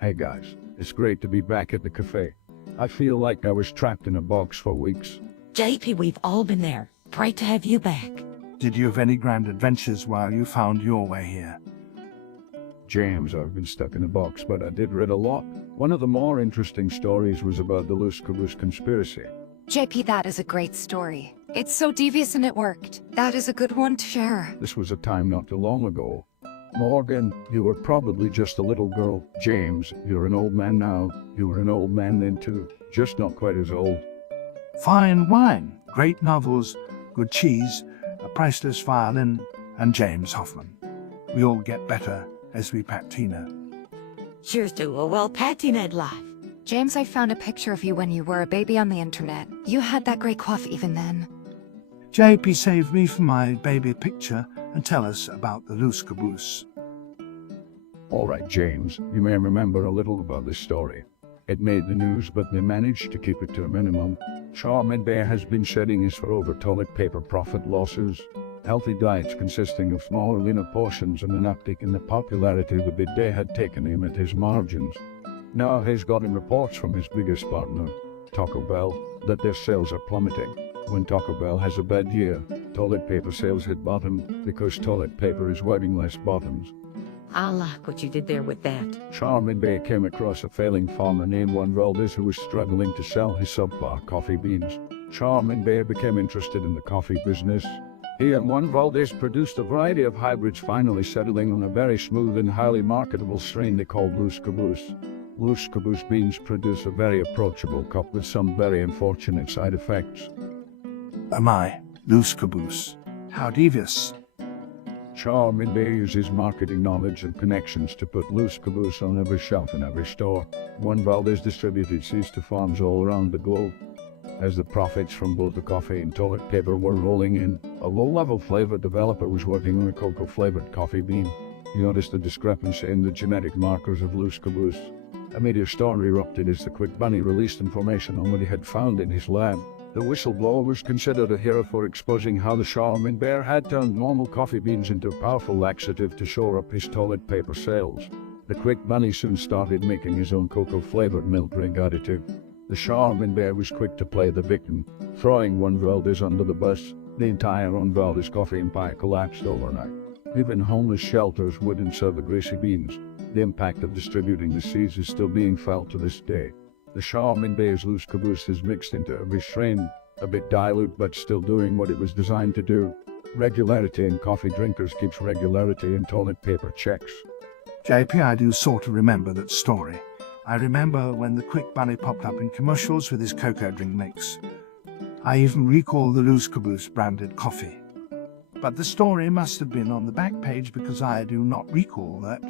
Hey guys, it's great to be back at the cafe. I feel like I was trapped in a box for weeks. JP, we've all been there. Great to have you back. Did you have any grand adventures while you found your way here? James, I've been stuck in a box, but I did read a lot. One of the more interesting stories was about the Louis Caboose conspiracy. JP, that is a great story. It's so devious and it worked. That is a good one to share. This was a time not too long ago. Morgan, you were probably just a little girl. James, you're an old man now. You were an old man then too, just not quite as old. Fine wine, great novels, good cheese, a priceless violin, and James Hoffman. We all get better as we patina. Cheers to a well-patined life. James, I found a picture of you when you were a baby on the internet. You had that great cough even then. JP saved me from my baby picture and tell us about the Louis Caboose. All right, James, you may remember a little about this story. It made the news, but they managed to keep it to a minimum. Charmin Bear has been shedding his fur over toilet paper profit losses. Healthy diets consisting of smaller, leaner portions and an uptick in the popularity the bidet had taken him at his margins. Now he's gotten reports from his biggest partner, Taco Bell, that their sales are plummeting. When Taco Bell has a bad year, toilet paper sales hit bottom because toilet paper is wiping less bottoms. I like what you did there with that. Charmin Bay came across a failing farmer named Juan Valdez who was struggling to sell his subpar coffee beans. Charmin Bay became interested in the coffee business. He and Juan Valdez produced a variety of hybrids, finally settling on a very smooth and highly marketable strain they called Louis Caboose. Louis Caboose beans produce a very approachable cup with some very unfortunate side effects. Oh my, Louis Caboose. How devious. Charmin Bay uses marketing knowledge and connections to put Louis Caboose on every shelf in every store. Juan Valdez distributed seeds to farms all around the globe. As the profits from both the coffee and toilet paper were rolling in, a low-level flavor developer was working on a cocoa-flavored coffee bean. He noticed a discrepancy in the genetic markers of Louis Caboose. A media storm erupted as the Quick Bunny released information on what he had found in his lab. The whistleblower was considered a hero for exposing how the Charmin Bear had turned normal coffee beans into a powerful laxative to shore up his toilet paper sales. The Quick Bunny soon started making his own cocoa-flavored milk drink additive. The Charmin Bear was quick to play the victim, throwing Juan Valdez under the bus. The entire Juan Valdez coffee empire collapsed overnight. Even homeless shelters wouldn't serve the greasy beans. The impact of distributing the seeds is still being felt to this day. The Charmin Bear's Louis Caboose is mixed into every strain, a bit dilute but still doing what it was designed to do. Regularity in coffee drinkers keeps regularity in toilet paper checks. JP, I do sort of remember that story. I remember when the Quick Bunny popped up in commercials with his cocoa drink mix. I even recall the Louis Caboose branded coffee. But the story must have been on the back page because I do not recall that.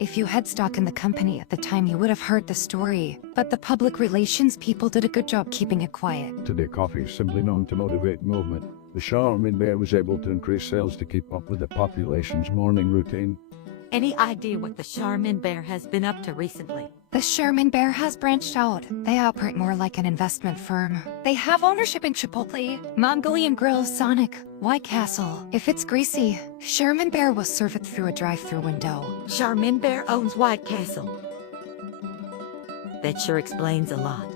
If you had stock in the company at the time, you would have heard the story, but the public relations people did a good job keeping it quiet. Today, coffee is simply known to motivate movement. The Charmin Bear was able to increase sales to keep up with the population's morning routine. Any idea what the Charmin Bear has been up to recently? The Charmin Bear has branched out. They operate more like an investment firm. They have ownership in Chipotle, Mongolian Grill, Sonic, White Castle. If it's greasy, Charmin Bear will serve it through a drive-through window. Charmin Bear owns White Castle. That sure explains a lot.